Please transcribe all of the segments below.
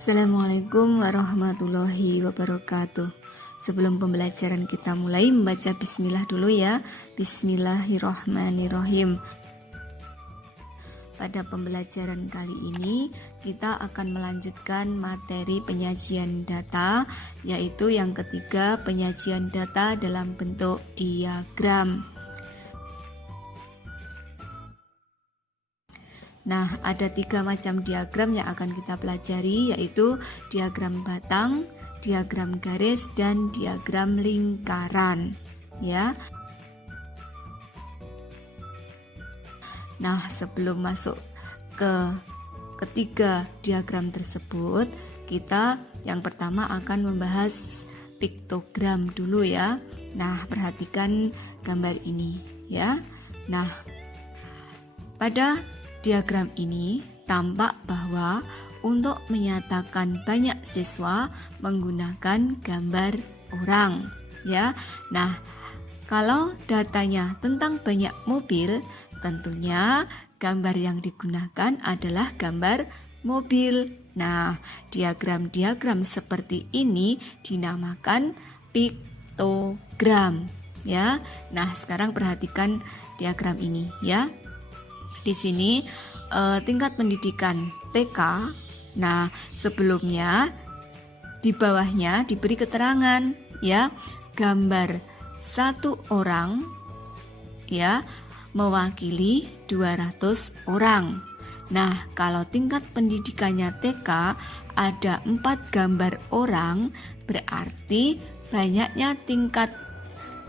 Assalamualaikum warahmatullahi wabarakatuh. Sebelum pembelajaran kita mulai, membaca bismillah dulu ya. Bismillahirrahmanirrahim. Pada pembelajaran kali ini kita akan melanjutkan materi penyajian data, yaitu yang ketiga, penyajian data dalam bentuk diagram. Nah, ada 3 macam diagram yang akan kita pelajari, yaitu diagram batang, diagram garis, dan diagram lingkaran. Ya. Nah, sebelum masuk ke ketiga diagram tersebut, kita yang pertama akan membahas piktogram dulu ya. Nah, perhatikan gambar ini ya. Nah, pada diagram ini tampak bahwa untuk menyatakan banyak siswa menggunakan gambar orang ya. Nah, kalau datanya tentang banyak mobil, tentunya gambar yang digunakan adalah gambar mobil. Nah, diagram-diagram seperti ini dinamakan piktogram ya. Nah, sekarang perhatikan diagram ini ya. Di sini tingkat pendidikan TK. Nah, sebelumnya di bawahnya diberi keterangan ya, gambar satu orang ya mewakili 200 orang. Nah, kalau tingkat pendidikannya TK ada 4 gambar orang, berarti banyaknya tingkat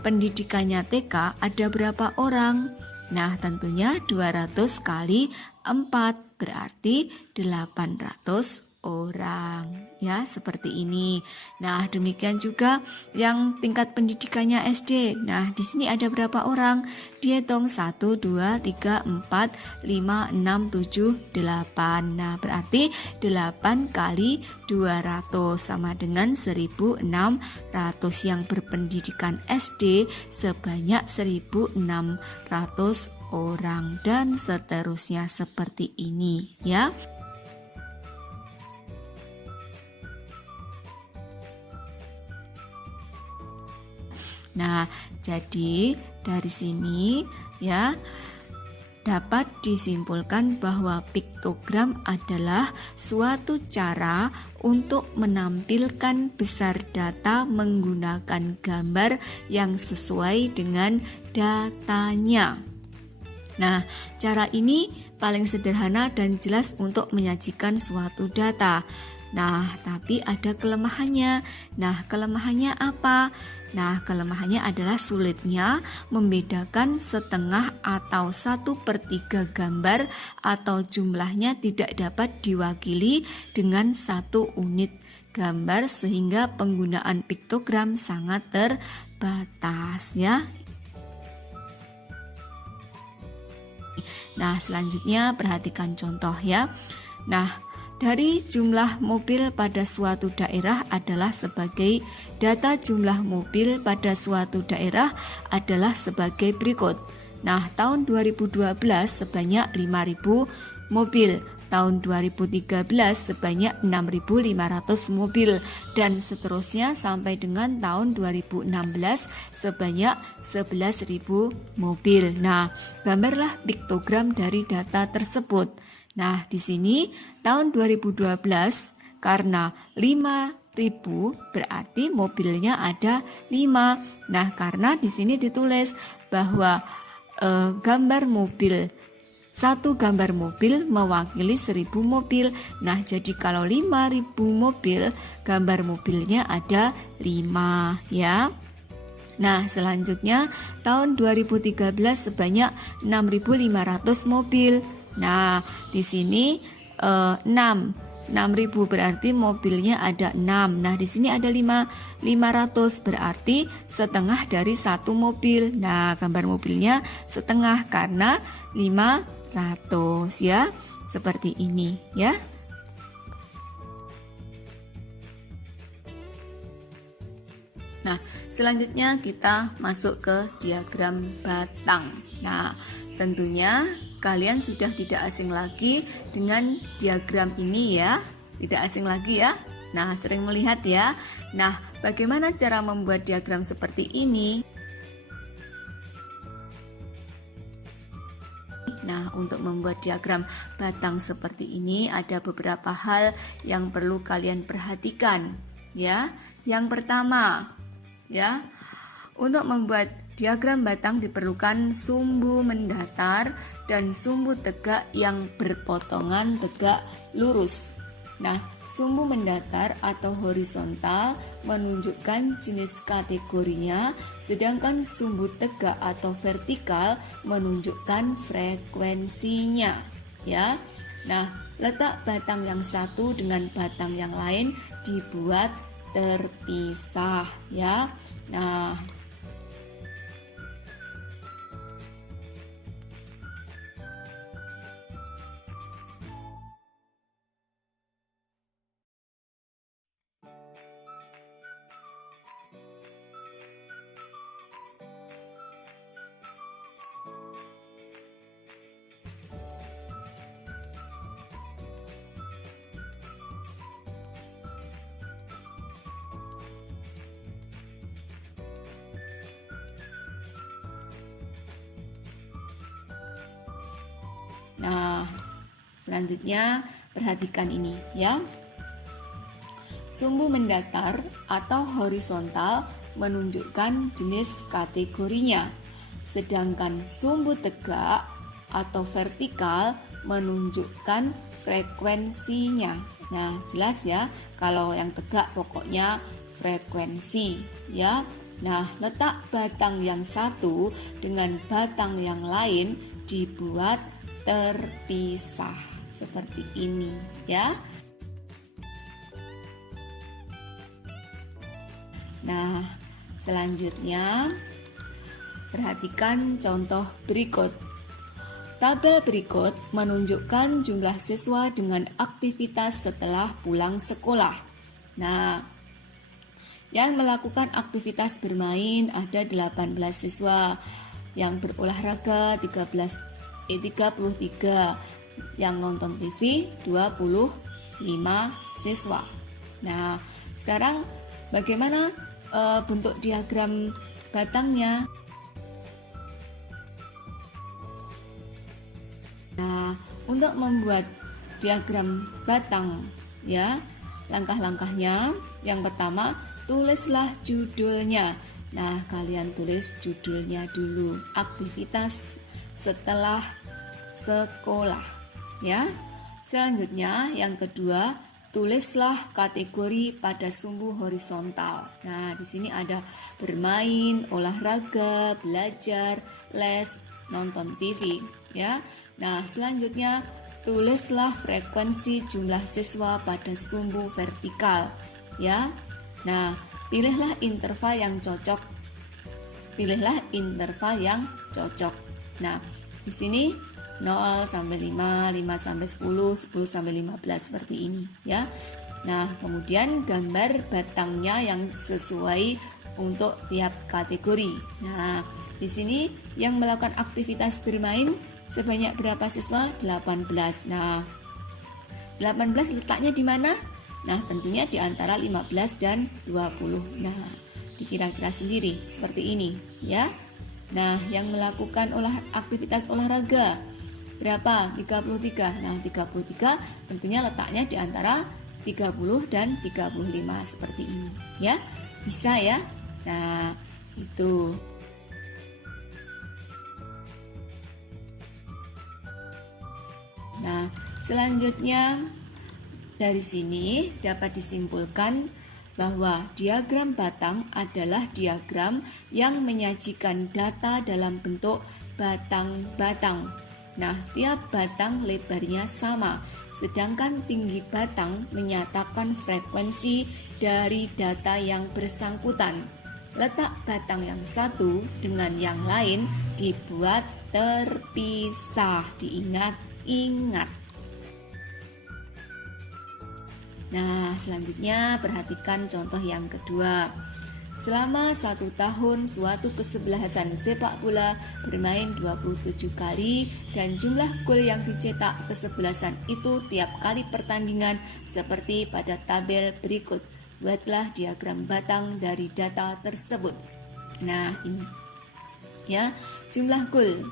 pendidikannya TK ada berapa orang? Nah, tentunya 200 kali 4 berarti 800 orang ya, seperti ini. Nah, demikian juga yang tingkat pendidikannya SD. Nah, di sini ada berapa orang? Dihitung 1 2 3 4 5 6 7 8. Nah, berarti 8 kali 200 sama dengan 1600. Yang berpendidikan SD sebanyak 1600 orang, dan seterusnya seperti ini ya. Nah, jadi dari sini ya dapat disimpulkan bahwa piktogram adalah suatu cara untuk menampilkan besar data menggunakan gambar yang sesuai dengan datanya. Nah, cara ini paling sederhana dan jelas untuk menyajikan suatu data. Nah, tapi ada kelemahannya. Nah, kelemahannya apa? Nah, kelemahannya adalah sulitnya membedakan setengah atau 1/3 gambar atau jumlahnya tidak dapat diwakili dengan 1 unit gambar, sehingga penggunaan piktogram sangat terbatas ya. Nah, selanjutnya perhatikan contoh ya. Nah, dari jumlah mobil pada suatu daerah adalah sebagai data jumlah mobil pada suatu daerah adalah sebagai berikut. Nah, tahun 2012 sebanyak 5.000 mobil, tahun 2013 sebanyak 6.500 mobil, dan seterusnya sampai dengan tahun 2016 sebanyak 11.000 mobil. Nah, gambarlah piktogram dari data tersebut. Nah, di sini tahun 2012 karena 5.000 berarti mobilnya ada 5. Nah, karena di sini ditulis bahwa gambar mobil, satu gambar mobil mewakili 1.000 mobil. Nah, jadi kalau 5.000 mobil, gambar mobilnya ada 5 ya. Nah, selanjutnya tahun 2013 sebanyak 6.500 mobil. Nah, di sini 6.000 berarti mobilnya ada 6. Nah, di sini ada 500 berarti setengah dari 1 mobil. Nah, gambar mobilnya setengah karena 500 ya. Seperti ini ya. Nah, selanjutnya kita masuk ke diagram batang. Nah, tentunya kalian sudah tidak asing lagi dengan diagram ini ya. Tidak asing lagi ya. Nah, sering melihat ya. Nah, bagaimana cara membuat diagram seperti ini? Nah, untuk membuat diagram batang seperti ini ada beberapa hal yang perlu kalian perhatikan, ya. Yang pertama, ya, untuk membuat diagram batang diperlukan sumbu mendatar dan sumbu tegak yang berpotongan tegak lurus. Nah, sumbu mendatar atau horizontal menunjukkan jenis kategorinya, sedangkan sumbu tegak atau vertikal menunjukkan frekuensinya, ya. Nah, letak batang yang satu dengan batang yang lain dibuat terpisah, ya. Nah, selanjutnya perhatikan ini ya. Sumbu mendatar atau horizontal menunjukkan jenis kategorinya, sedangkan sumbu tegak atau vertikal menunjukkan frekuensinya. Nah, jelas ya, kalau yang tegak pokoknya frekuensi ya. Nah, letak batang yang satu dengan batang yang lain dibuat terpisah seperti ini ya. Nah, selanjutnya perhatikan contoh berikut. Tabel berikut menunjukkan jumlah siswa dengan aktivitas setelah pulang sekolah. Nah, yang melakukan aktivitas bermain ada 18 siswa, yang berolahraga 33, yang nonton TV 25 siswa. Nah, sekarang bagaimana bentuk diagram batangnya? Nah, untuk membuat diagram batang ya, langkah-langkahnya yang pertama, tulislah judulnya. Nah, kalian tulis judulnya dulu, aktivitas setelah sekolah ya. Selanjutnya yang kedua, tulislah kategori pada sumbu horizontal. Nah, di sini ada bermain, olahraga, belajar, les, nonton TV ya. Nah, selanjutnya tulislah frekuensi jumlah siswa pada sumbu vertikal ya. Nah, pilihlah interval yang cocok. Nah, di sini 0 sampai 5, 5 sampai 10, 10 sampai 15 seperti ini ya. Nah, kemudian gambar batangnya yang sesuai untuk tiap kategori. Nah, di sini yang melakukan aktivitas bermain sebanyak berapa siswa? 18. Nah, 18 letaknya di mana? Nah, tentunya di antara 15 dan 20. Nah, dikira-kira sendiri seperti ini ya. Nah, yang melakukan aktivitas olahraga berapa? 33. Nah, 33 tentunya letaknya di antara 30 dan 35 seperti ini ya. Bisa ya? Nah, itu. Nah, selanjutnya dari sini dapat disimpulkan bahwa diagram batang adalah diagram yang menyajikan data dalam bentuk batang-batang. Nah, tiap batang lebarnya sama, sedangkan tinggi batang menyatakan frekuensi dari data yang bersangkutan. Letak batang yang satu dengan yang lain dibuat terpisah, diingat-ingat. Nah, selanjutnya perhatikan contoh yang kedua. Selama 1 tahun suatu kesebelasan sepak bola bermain 27 kali dan jumlah gol yang dicetak kesebelasan itu tiap kali pertandingan seperti pada tabel berikut. Buatlah diagram batang dari data tersebut. Nah, ini ya, jumlah gol.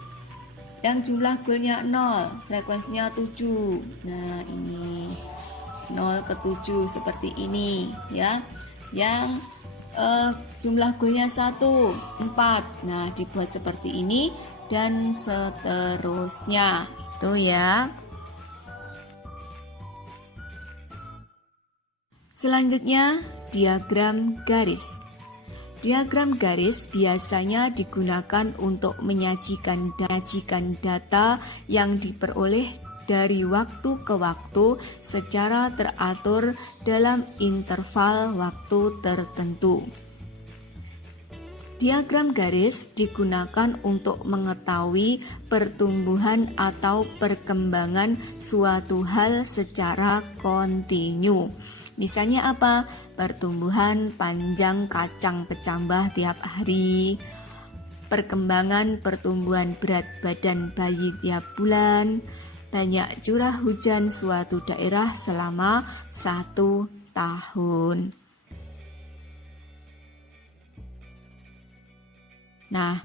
Yang jumlah golnya 0, frekuensinya 7. Nah, ini 0 ke 7 seperti ini ya. Yang jumlah golnya 1, 4. Nah, dibuat seperti ini dan seterusnya. Itu ya. Selanjutnya, diagram garis. Diagram garis biasanya digunakan untuk menyajikan data yang diperoleh dari waktu ke waktu secara teratur dalam interval waktu tertentu. Diagram garis digunakan untuk mengetahui pertumbuhan atau perkembangan suatu hal secara kontinu. Misalnya apa? Pertumbuhan panjang kacang kecambah tiap hari, perkembangan pertumbuhan berat badan bayi tiap bulan, banyak curah hujan suatu daerah selama 1 tahun. Nah,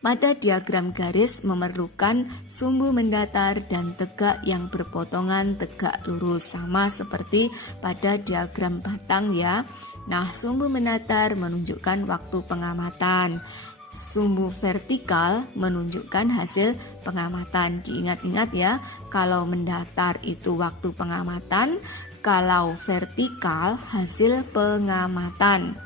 pada diagram garis memerlukan sumbu mendatar dan tegak yang berpotongan tegak lurus, sama seperti pada diagram batang ya. Nah, sumbu mendatar menunjukkan waktu pengamatan. Sumbu vertikal menunjukkan hasil pengamatan. Diingat-ingat ya, kalau mendatar itu waktu pengamatan, kalau vertikal hasil pengamatan.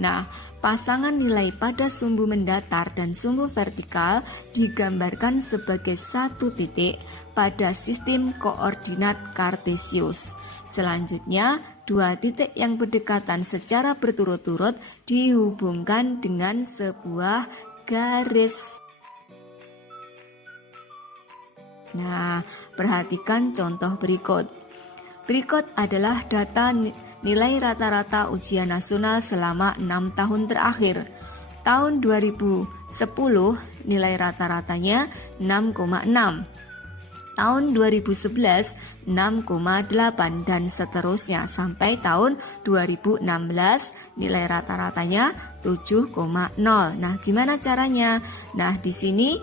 Nah, pasangan nilai pada sumbu mendatar dan sumbu vertikal digambarkan sebagai satu titik pada sistem koordinat Kartesius. Selanjutnya, dua titik yang berdekatan secara berturut-turut dihubungkan dengan sebuah garis. Nah, perhatikan contoh berikut. Berikut adalah data nilai rata-rata ujian nasional selama 6 tahun terakhir. Tahun 2010 nilai rata-ratanya 6,6. Tahun 2011 6,8 dan seterusnya sampai tahun 2016 nilai rata-ratanya 7,0. Nah, gimana caranya? Nah, di sini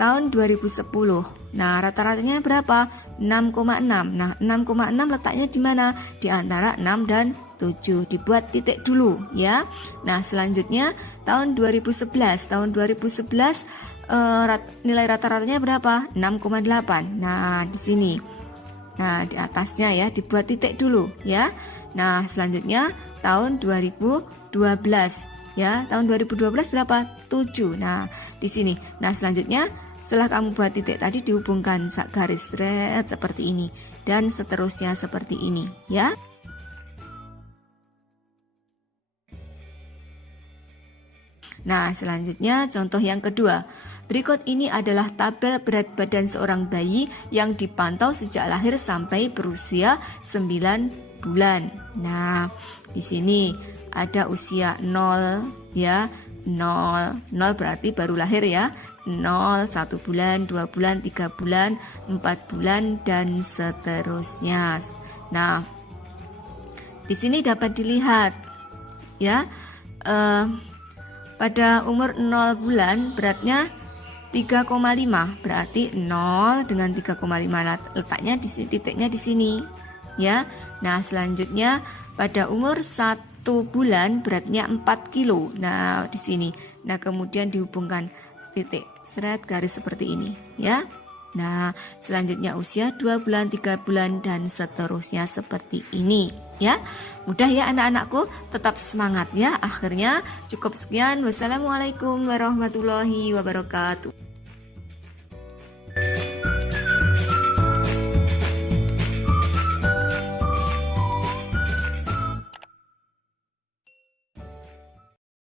tahun 2010. Nah, rata-ratanya berapa? 6,6. Nah, 6,6 letaknya di mana? Di antara 6 dan 7. Dibuat titik dulu ya. Nah, selanjutnya tahun 2011. Tahun 2011 nilai rata-ratanya berapa? 6,8. Nah, di sini. Nah, di atasnya ya dibuat titik dulu ya. Nah, selanjutnya tahun 2012 ya. Tahun 2012 berapa? 7. Nah, di sini. Nah, selanjutnya setelah kamu buat titik tadi dihubungkan garis red seperti ini dan seterusnya seperti ini ya. Nah, selanjutnya contoh yang kedua. Berikut ini adalah tabel berat badan seorang bayi yang dipantau sejak lahir sampai berusia 9 bulan. Nah, di sini ada usia 0 ya. 0 berarti baru lahir ya. 0, 1 bulan, 2 bulan, 3 bulan, 4 bulan dan seterusnya. Nah, di sini dapat dilihat ya. Pada umur 0 bulan beratnya 3,5, berarti 0 dengan 3,5 letaknya di titiknya di sini ya. Nah, selanjutnya pada umur 1 bulan beratnya 4 kilo. Nah, di sini. Nah, kemudian dihubungkan titik seret garis seperti ini ya. Nah, selanjutnya usia 2 bulan, 3 bulan dan seterusnya seperti ini ya. Mudah ya anak-anakku, tetap semangat ya. Akhirnya cukup sekian. Wassalamualaikum warahmatullahi wabarakatuh.